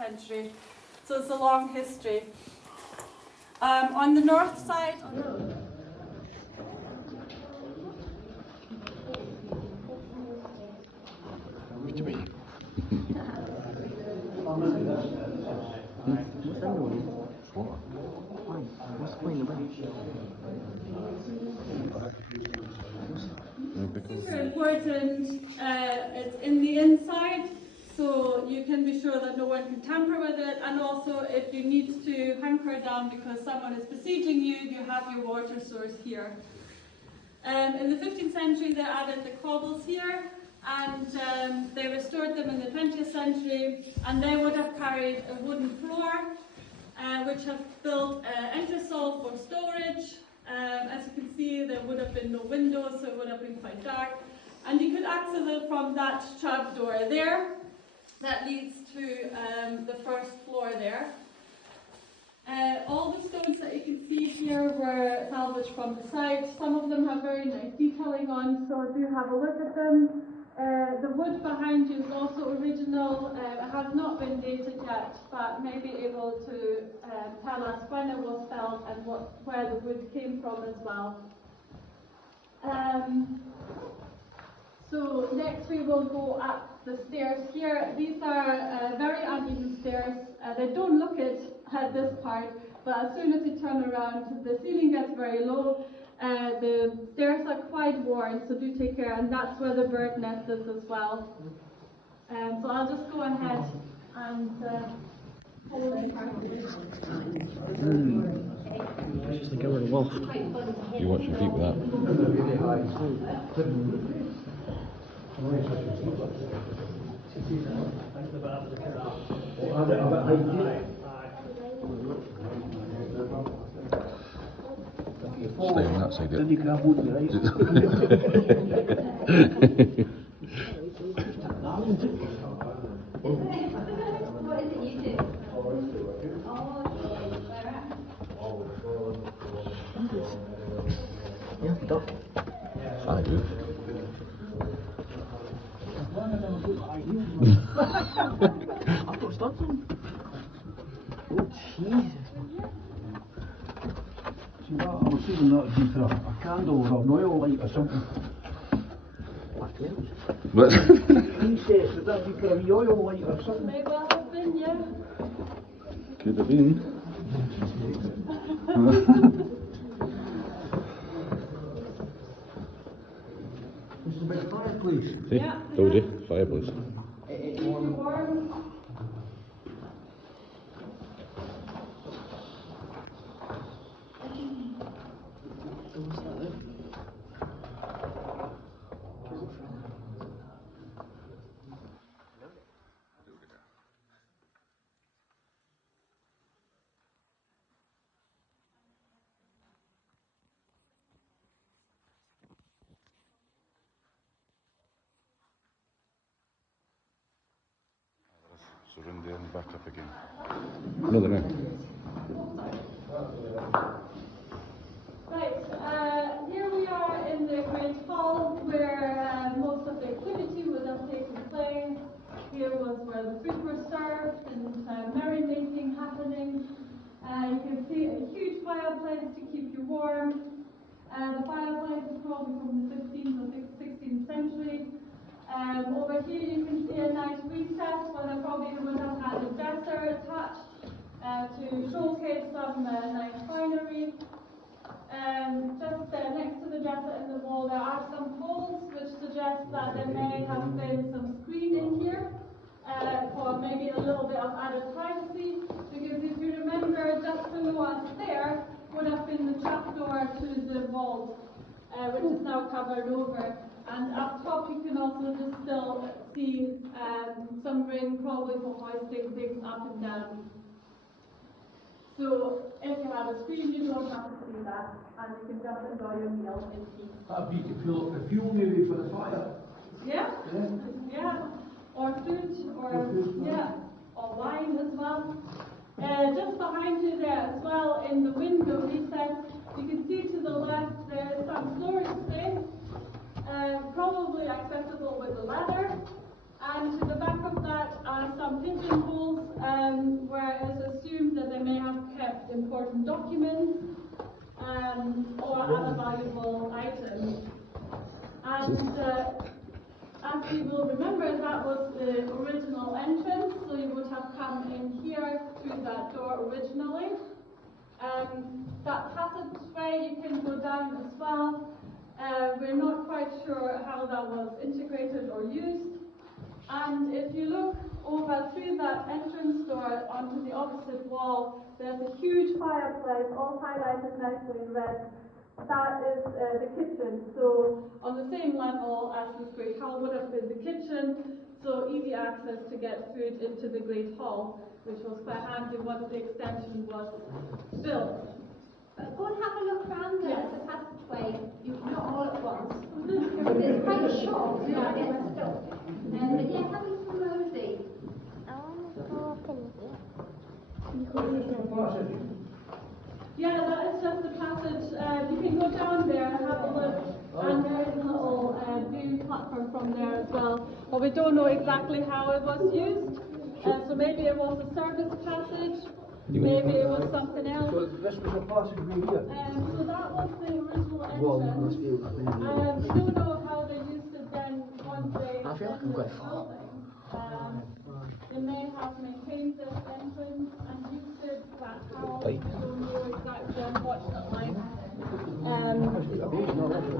century. So it's a long history. On the north side, super important, it's in the inside, so you can be sure that no one can tamper with it, and also if you need to hunker down because someone is besieging you, you have your water source here. In the 15th century they added the cobbles here, and they restored them in the 20th century, and they would have carried a wooden floor, which have built entresol for storage. As you can see, there would have been no windows, so it would have been quite dark. And you could access it from that trapdoor there. That leads to the first floor there. All the stones that you can see here were salvaged from the site. Some of them have very nice detailing on, so do have a look at them. The wood behind you is also original. It has not been dated yet, but may be able to tell us when it was felled and where the wood came from as well. So next we will go up the stairs here. These are very uneven stairs. They don't look it at this part, but as soon as you turn around, the ceiling gets very low. The stairs are quite worn, so do take care, and that's where the bird nest is as well. So I'll just go ahead and hold it carefully. Just like a wolf. You watch your feet with that. Stay on that side. Yeah, duck. I do. I've got stuck on. Oh, Jesus. I was thinking that would be for a candle or an oil light or something. What? Recess, would that be for a wee oil light or something? May well have been, yeah. Could have been. This is a big fireplace. See? Yeah. Told you, fireplace. Keep you warm. So round there and back up again. No, they're not. Right, here we are in the great hall where most of the activity would have taken place. Here was where the food was served and merrymaking happening. You can see a huge fireplace to keep you warm. The fireplace is probably from the 15th or 16th century. Over here you can see a nice recess where they probably would have had a dresser attached to showcase some nice finery. Just next to the dresser in the wall there are some holes which suggest that there may have been some screening here for maybe a little bit of added privacy, because if you remember, just below us there would have been the trapdoor to the vault, which is now covered over. And up top you can also just still see some ring, probably for hoisting things up and down. So if you have a screen, you don't have to do that, and you can just enjoy your meal in peace. That'd be to fill up the fuel maybe for the fire. Yeah, yeah, or food, or yeah, or wine as well. Just behind you there as well, in the window recess, you can see to the left there is some storage space, probably accessible with a ladder. And to the back of that are some pigeonholes important documents or other valuable items. And as you will remember, that was the original entrance, so you would have come in here through that door originally. That passageway you can go down as well. We're not quite sure how that was integrated or used. And if you look over through that entrance door onto the opposite wall, there's a huge fireplace, all highlighted nicely in red. That is the kitchen. So on the same level as this great hall would have been the kitchen, so easy access to get food into the great hall, which was quite handy once the extension was built. Go and have a look around the passageway, not all at once, because it's quite short, so you might get stuck. But yeah, have a look from Rosie. I want to go up in here. Yeah, that is just the passage. You can go down there and have a look, and there is a little view platform from there as well. But we don't know exactly how it was used, so maybe it was a service passage. Maybe it was something else. So this was a passageway here? So that was the original entrance. We don't know how they used it then once they extended the building. They may have maintained this entrance and used it that how. We don't know exactly, unfortunately.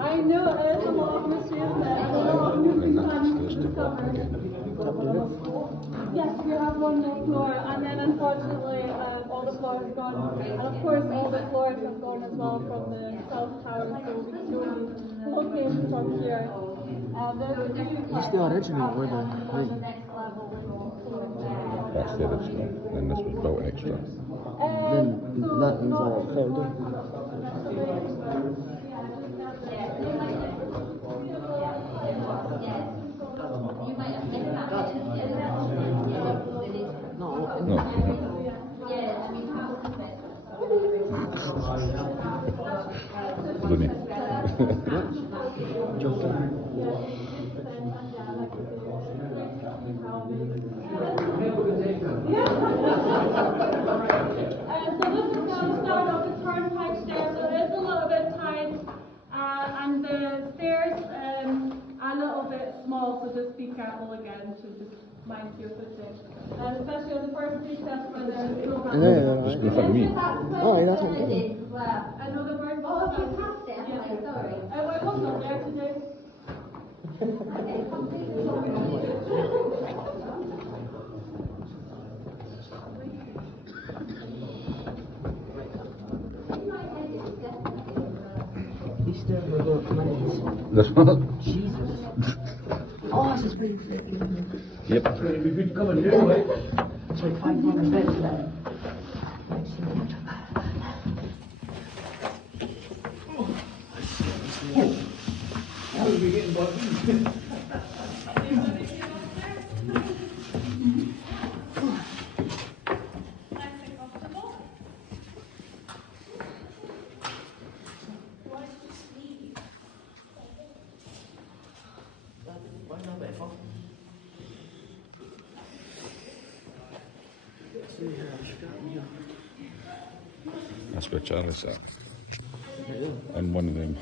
I know it is a lot of mystery, isn't it? And a lot of new things to discover. Yes, we have one more floor, and then unfortunately all the floors have gone, and of course all the floors have gone as well from the south tower, so we can only look in from here. It's the original, were the That's the original, then this was built extra. Then that was all filled in. So this is the start of the turnpike stairs, so it is a little bit tight, and the stairs are a little bit small, so just be careful again to just mind your footing. Especially on the first three steps where there is no back. Just in front of me. Oh, that's okay. I know the birds. Oh, you passed it, haven't you? Sorry. I was not there today. These stairs will go up to minutes. This one? Jesus. Oh, this is pretty thick. Yep. It's going to be good coming here, right? It's like 500 minutes left. How are we getting what we That's where Charlie sat. And one of them.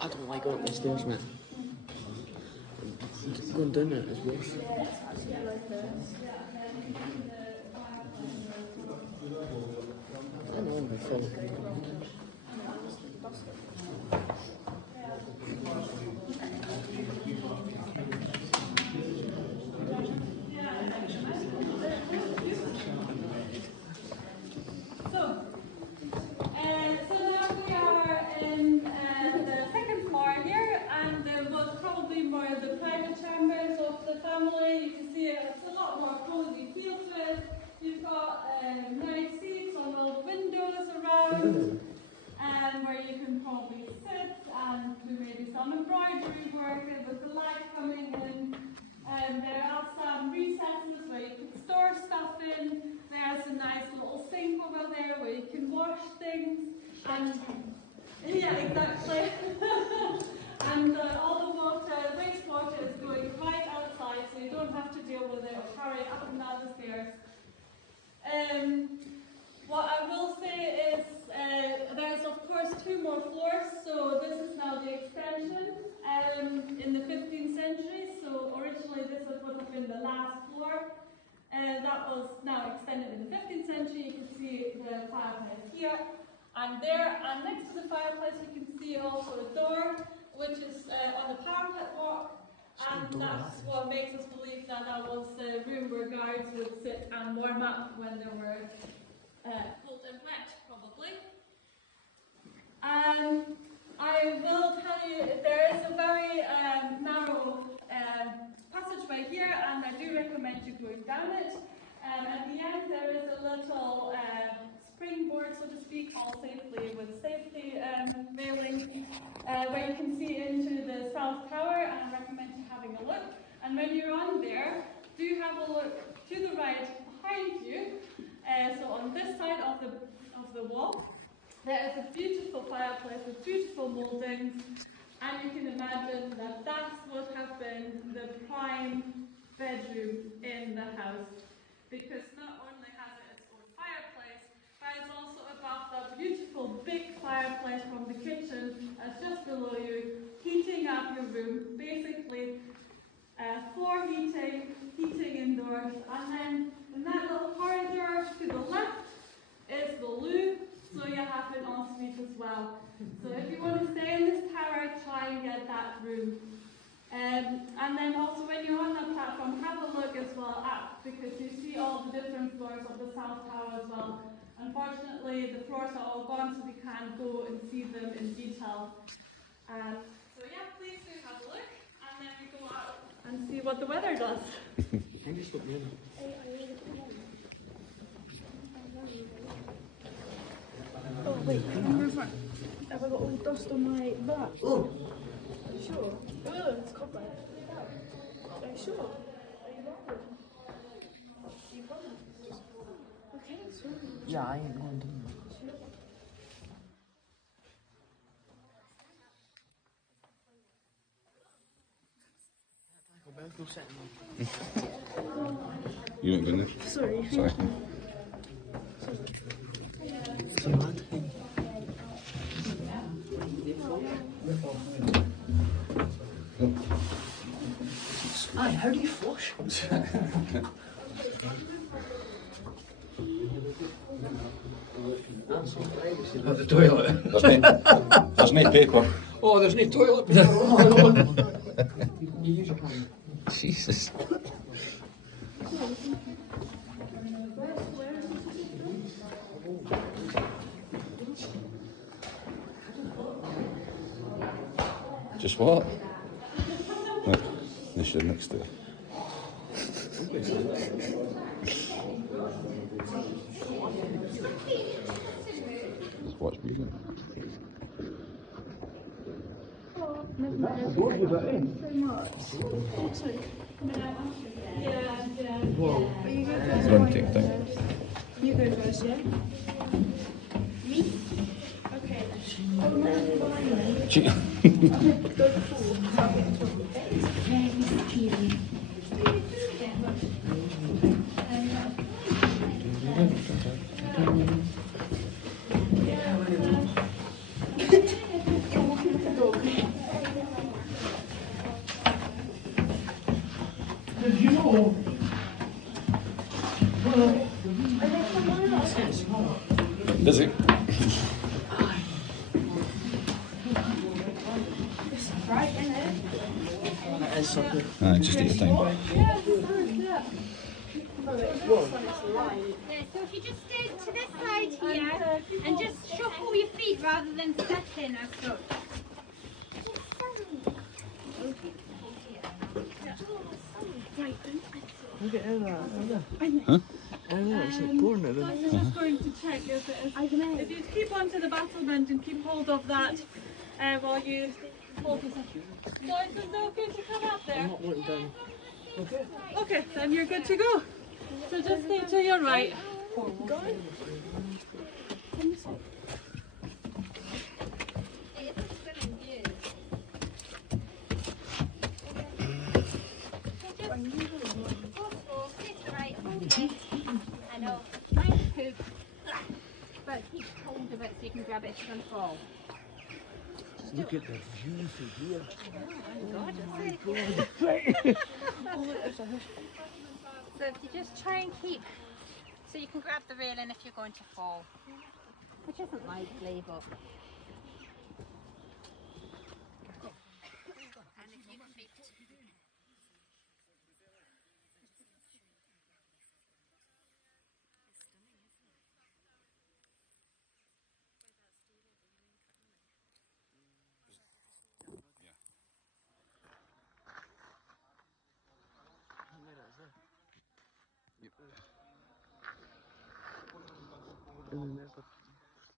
I don't like going up the stairs, man. Going down it is worse. I know, I'm full. So now we are in the second floor here, and there was room where you can probably sit and do maybe some embroidery work with the light coming in. There are some recesses where you can store stuff in. There's a nice little sink over there where you can wash things. And yeah, exactly. And all the water, wastewater is going right outside, so you don't have to deal with it or carry it up and down the stairs. What I will say is there's of course 2 more floors, so this is now the extension in the 15th century. So originally this would have been the last floor. That was now extended in the 15th century. You can see the fireplace here and there, and next to the fireplace you can see also a door which is on the parapet walk, and that's what makes us believe that that was a room where guards would sit and warm up when there were cold and wet, probably. I will tell you, there is a very narrow passageway here, and I do recommend you going down it. At the end there is a little springboard, so to speak, all safely with safety railing, where you can see into the South Tower, and I recommend you having a look. And when you're on there, do have a look to the right behind you. So on this side of the wall, there is a beautiful fireplace with beautiful mouldings, and you can imagine that that would have been the prime bedroom in the house, because not only has it its own fireplace, but it's also above that beautiful big fireplace from the kitchen, just below you, heating up your room, basically floor heating indoors, and then in that little corridor to the left is the loo, so you have an ensuite as well. So if you want to stay in this tower, try and get that room. And then also when you're on that platform, have a look as well up, because you see all the different floors of the South Tower as well. Unfortunately, the floors are all gone, so we can't go and see them in detail. So yeah, please do have a look, and then we go out and see what the weather does. Oh wait, have I got all the dust on my back? Oh! Are you sure? Oh, it's cobweb. Are you sure? Are you bothered? Are you bothered? Okay, it's fine. Yeah, I ain't going to. You ain't going there? Sorry. Sorry. Aye, how do you flush? At the toilet. There's no paper. Oh, there's no toilet. You use your hand. Jesus. Just what? Look, they should next to it. Just watch me. That's the door you got in. So much. Also, Whoa. are you going first? Don't take time. You go first, yeah? Me? Okay. Oh, no, fine. Gee. Go forward. I'll get to it. Very cute. Did you know? Does it? Right, isn't it? That is so good. Just take your time. Yeah, it's good, yeah. Yeah, so if you just stay to this side here and just shuffle your feet rather than stepping as such. Right, Look at that. Huh? Oh, it's like pouring it So in. I'm just going to check if it is. If you keep onto the battlement and keep hold of that while you focus on. So is it okay to come up there? I'm not looking down. Okay. Okay, then you're good to go. So just stay to your right. I know. Nice poop. But keep hold of it so you can grab it if it's going to fall. Look at the view from here. So if you just try and keep, so you can grab the railing if you're going to fall. Which isn't likely, but... And if you can be... And then there's the